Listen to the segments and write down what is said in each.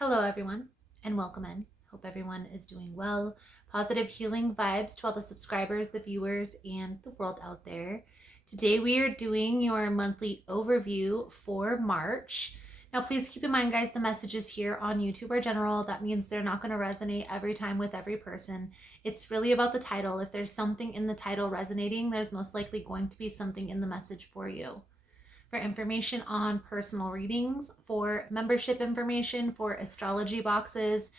Hello, everyone, and welcome in. Hope everyone is doing well. Positive healing vibes to all the subscribers, the viewers, and the world out there. Today, we are doing your monthly overview for March. Now, please keep in mind, guys, the messages here on YouTube are general. That means they're not going to resonate every time with every person. It's really about the title. If there's something in the title resonating, there's most likely going to be something in the message for you. For information on personal readings, for membership information, for astrology boxes.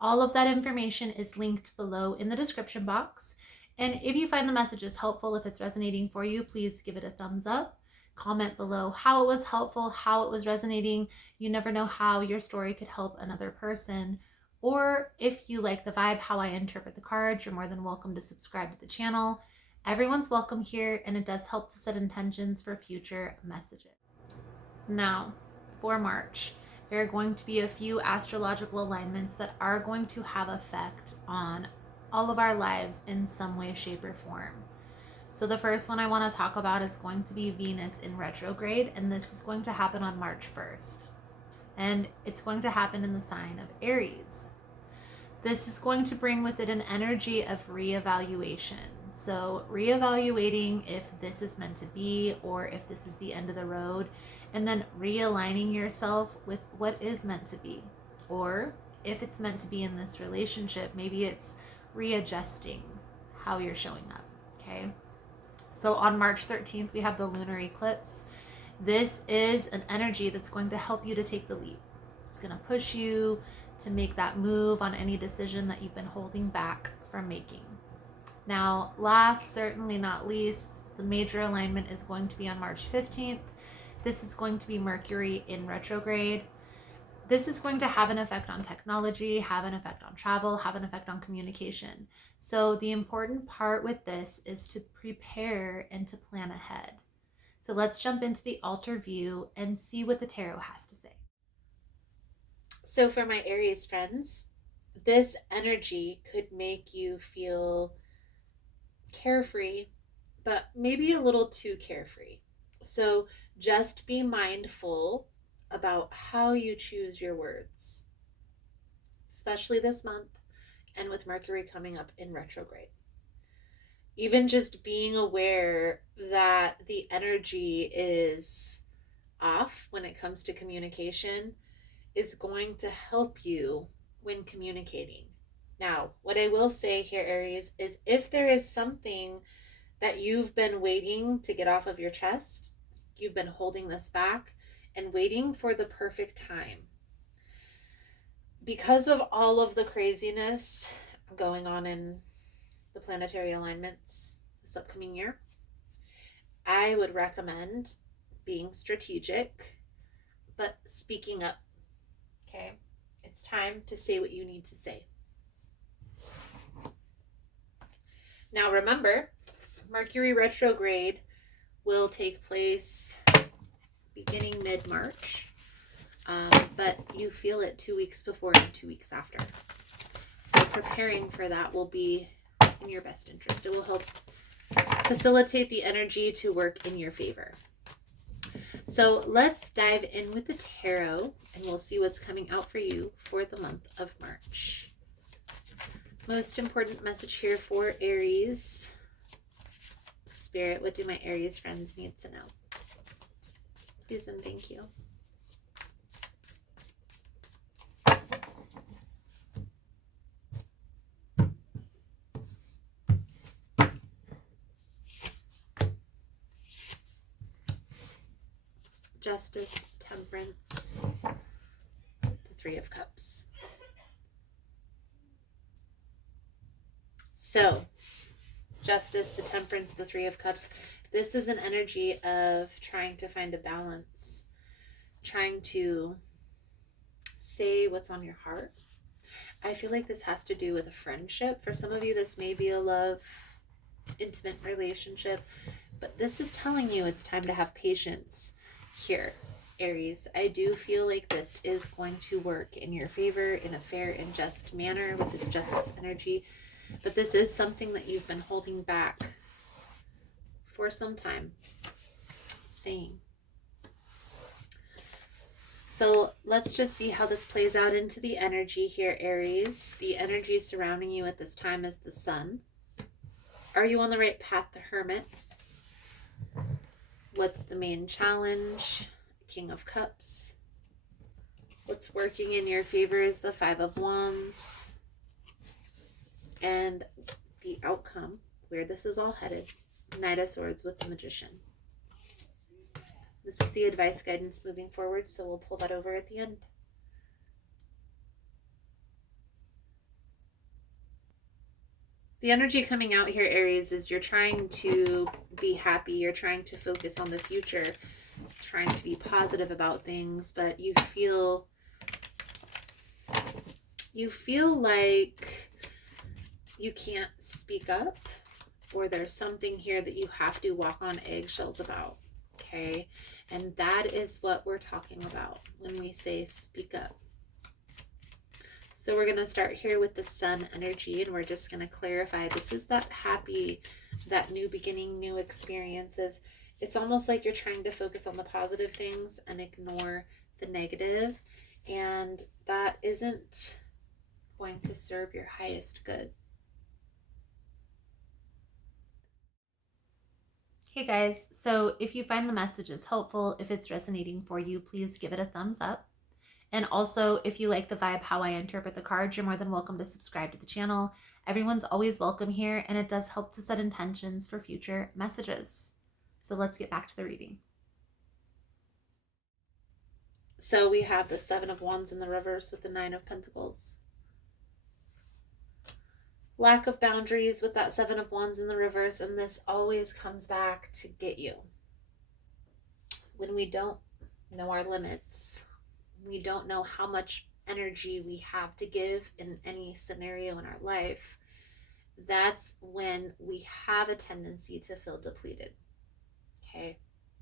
All of that information is linked below in the description box. And if you find the messages helpful, if it's resonating for you, please give it a thumbs up. Comment below how it was helpful, how it was resonating. You never know how your story could help another person. Or if you like the vibe, how I interpret the cards, you're more than welcome to subscribe to the channel. Everyone's welcome here, and it does help to set intentions for future messages. Now, for March, there are going to be a few astrological alignments that are going to have effect on all of our lives in some way, shape, or form. So the first one I want to talk about is going to be Venus in retrograde, and this is going to happen on March 1st. And it's going to happen in the sign of Aries. This is going to bring with it an energy of reevaluation. So reevaluating if this is meant to be or if this is the end of the road, and then realigning yourself with what is meant to be. Or if it's meant to be in this relationship, maybe it's readjusting how you're showing up, okay? So on March 13th, we have the lunar eclipse. This is an energy that's going to help you to take the leap. It's going to push you to make that move on any decision that you've been holding back from making. Now, last, certainly not least, the major alignment is going to be on March 15th. This is going to be Mercury in retrograde. This is going to have an effect on technology, have an effect on travel, have an effect on communication. So the important part with this is to prepare and to plan ahead. So let's jump into the altar view and see what the tarot has to say. So for my Aries friends, this energy could make you feel carefree, but maybe a little too carefree. So just be mindful about how you choose your words, especially this month and with Mercury coming up in retrograde. Even just being aware that the energy is off when it comes to communication is going to help you when communicating. Now, what I will say here, Aries, is if there is something that you've been waiting to get off of your chest, you've been holding this back and waiting for the perfect time. Because of all of the craziness going on in the planetary alignments this upcoming year, I would recommend being strategic, but speaking up. Okay? It's time to say what you need to say. Now remember, Mercury retrograde will take place beginning mid-March, but you feel it 2 weeks before and 2 weeks after. So preparing for that will be in your best interest. It will help facilitate the energy to work in your favor. So let's dive in with the tarot and we'll see what's coming out for you for the month of March. Most important message here for Aries. Spirit, what do my Aries friends need to know? Please and thank you. Justice, Temperance, the Three of Cups. So, Justice, the Temperance, the Three of Cups. This is an energy of trying to find a balance, trying to say what's on your heart. I feel like this has to do with a friendship. For some of you, this may be a love, intimate relationship, but this is telling you it's time to have patience here, Aries. I do feel like this is going to work in your favor in a fair and just manner with this justice energy, but this is something that you've been holding back for some time, saying. So let's just see how this plays out into the energy here, Aries. The energy surrounding you at this time is the sun. Are you on the right path, the Hermit? What's the main challenge? King of Cups. What's working in your favor is the Five of Wands. And the outcome, where this is all headed, Knight of Swords with the Magician. This is the advice guidance moving forward, so we'll pull that over at the end. The energy coming out here, Aries, is you're trying to be happy. You're trying to focus on the future, trying to be positive about things, but you feel like you can't speak up, or there's something here that you have to walk on eggshells about, okay? And that is what we're talking about when we say speak up. So we're going to start here with the sun energy, and we're just going to clarify. This is that happy, that new beginning, new experiences. It's almost like you're trying to focus on the positive things and ignore the negative, and that isn't going to serve your highest good. Hey guys, so if you find the messages helpful, if it's resonating for you, please give it a thumbs up. And also, if you like the vibe, how I interpret the cards, you're more than welcome to subscribe to the channel. Everyone's always welcome here, and it does help to set intentions for future messages. So let's get back to the reading. So we have the Seven of Wands in the reverse with the Nine of Pentacles. Lack of boundaries with that Seven of Wands in the reverse, and this always comes back to get you. When we don't know our limits, we don't know how much energy we have to give in any scenario in our life, that's when we have a tendency to feel depleted. Okay?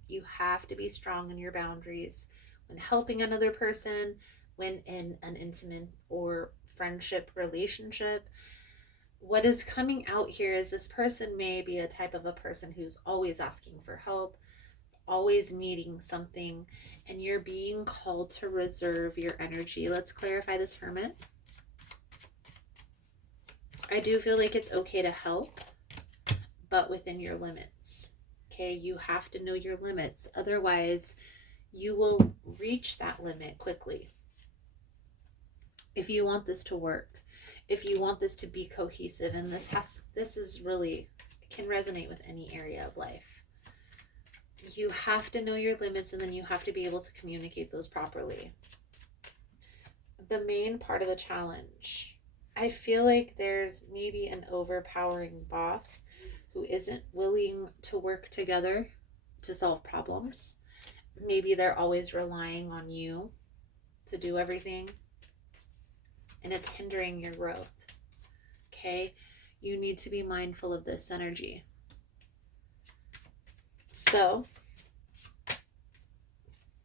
You have to be strong in your boundaries when helping another person, when in an intimate or friendship relationship. What is coming out here is this person may be a type of a person who's always asking for help, always needing something, and you're being called to reserve your energy. Let's clarify this, Hermit. I do feel like it's okay to help, but within your limits. Okay, you have to know your limits. Otherwise, you will reach that limit quickly. If you want this to work, if you want this to be cohesive, and this is really, it can resonate with any area of life. You have to know your limits, and then you have to be able to communicate those properly. The main part of the challenge, I feel like there's maybe an overpowering boss who isn't willing to work together to solve problems. Maybe they're always relying on you to do everything, and it's hindering your growth. Okay? You need to be mindful of this energy. So,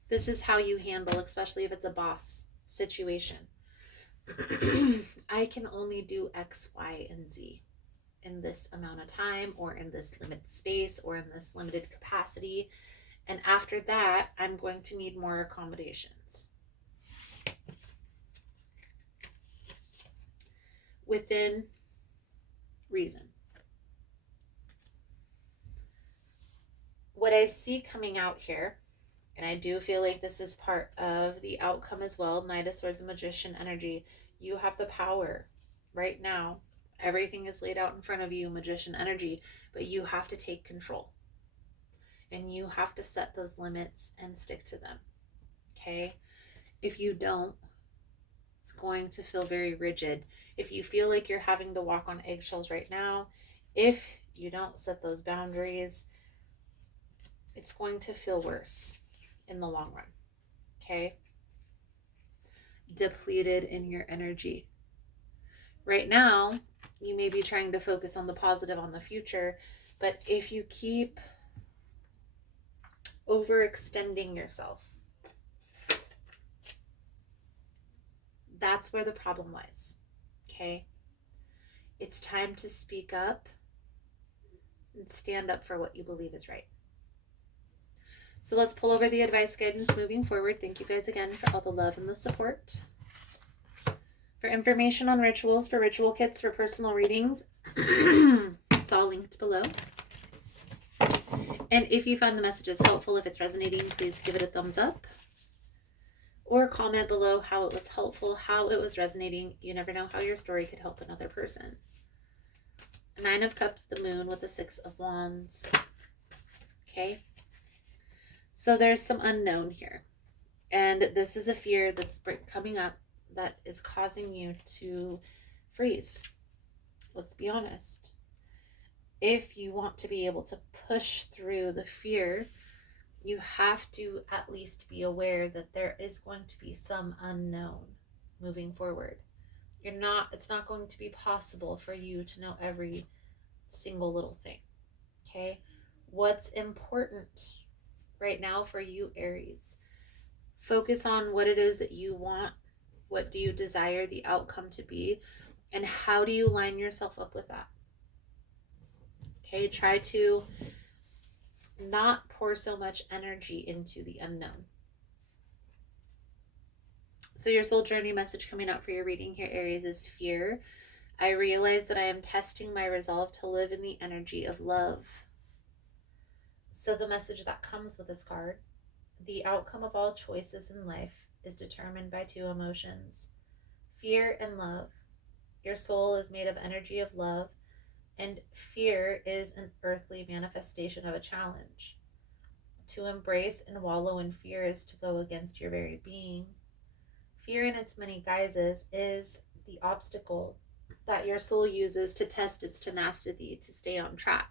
this is how you handle, especially if it's a boss situation. I can only do X, Y, and Z in this amount of time, or in this limited space, or in this limited capacity. And after that, I'm going to need more accommodations. Within reason. What I see coming out here, and I do feel like this is part of the outcome as well, Knight of Swords and Magician energy. You have the power right now. Everything is laid out in front of you, Magician energy, but you have to take control. And you have to set those limits and stick to them. Okay? If you don't, it's going to feel very rigid. If you feel like you're having to walk on eggshells right now, if you don't set those boundaries, it's going to feel worse in the long run. Okay? Depleted in your energy. Right now, you may be trying to focus on the positive, on the future, but if you keep overextending yourself, that's where the problem lies. Okay? It's time to speak up and stand up for what you believe is right. So let's pull over the advice guidance moving forward. Thank you guys again for all the love and the support. For information on rituals, for ritual kits, for personal readings, it's all linked below. And if you found the messages helpful, if it's resonating, please give it a thumbs up. Or comment below how it was helpful, how it was resonating. You never know how your story could help another person. Nine of Cups, the Moon with the Six of Wands. Okay. So there's some unknown here. And this is a fear that's coming up that is causing you to freeze. Let's be honest. If you want to be able to push through the fear, you have to at least be aware that there is going to be some unknown moving forward. It's not going to be possible for you to know every single little thing. Okay? What's important right now for you, Aries? Focus on what it is that you want. What do you desire the outcome to be? And how do you line yourself up with that? Okay, try to not pour so much energy into the unknown. So your soul journey message coming out for your reading here, Aries, is fear. I realize that I am testing my resolve to live in the energy of love. So the message that comes with this card: the outcome of all choices in life is determined by two emotions, fear and love. Your soul is made of energy of love, and fear is an earthly manifestation of a challenge. To embrace and wallow in fear is to go against your very being. Fear in its many guises is the obstacle that your soul uses to test its tenacity to stay on track.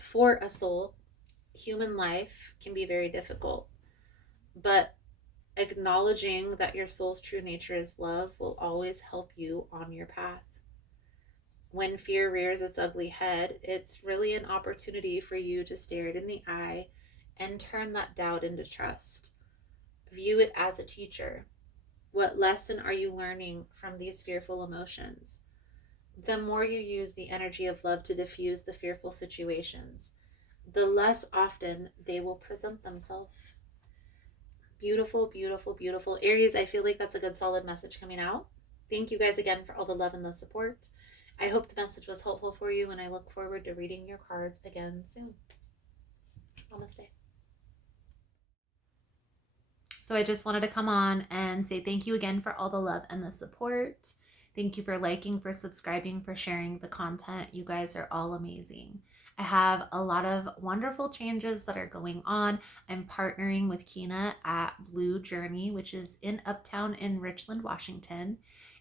For a soul, human life can be very difficult, but acknowledging that your soul's true nature is love will always help you on your path. When fear rears its ugly head, it's really an opportunity for you to stare it in the eye and turn that doubt into trust. View it as a teacher. What lesson are you learning from these fearful emotions? The more you use the energy of love to diffuse the fearful situations, the less often they will present themselves. Beautiful, beautiful, beautiful. Aries, I feel like that's a good solid message coming out. Thank you guys again for all the love and the support. I hope the message was helpful for you, and I look forward to reading your cards again soon. Namaste. So I just wanted to come on and say thank you again for all the love and the support. Thank you for liking, for subscribing, for sharing the content. You guys are all amazing. I have a lot of wonderful changes that are going on. I'm partnering with Kina at Blue Journey, which is in Uptown in Richland, Washington.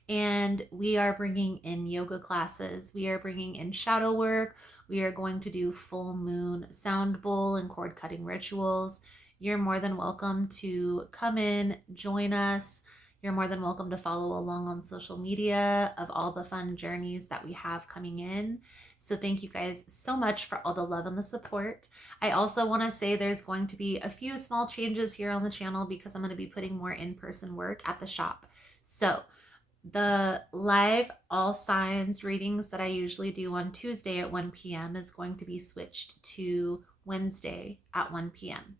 And we are bringing in yoga classes. We are bringing in shadow work. We are going to do full moon sound bowl and cord cutting rituals. You're more than welcome to come in, join us. You're more than welcome to follow along on social media of all the fun journeys that we have coming in. So thank you guys so much for all the love and the support. I also want to say there's going to be a few small changes here on the channel because I'm going to be putting more in-person work at the shop. So the live all signs readings that I usually do on Tuesday at 1 p.m. is going to be switched to Wednesday at 1 p.m.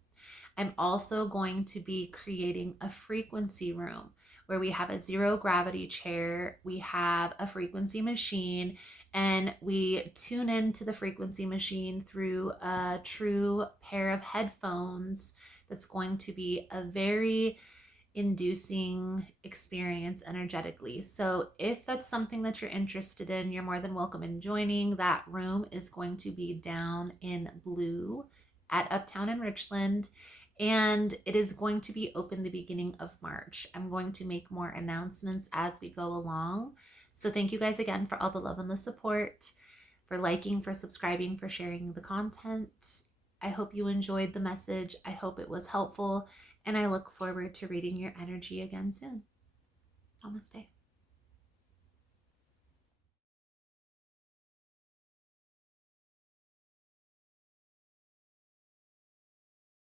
I'm also going to be creating a frequency room where we have a zero gravity chair, we have a frequency machine, and we tune into the frequency machine through a true pair of headphones. That's going to be a very inducing experience energetically. So if that's something that you're interested in, you're more than welcome in joining. That room is going to be down in Blue at Uptown in Richland, and it is going to be open the beginning of March. I'm going to make more announcements as we go along. So thank you guys again for all the love and the support, for liking, for subscribing, for sharing the content. I hope you enjoyed the message. I hope it was helpful, and I look forward to reading your energy again soon. Namaste.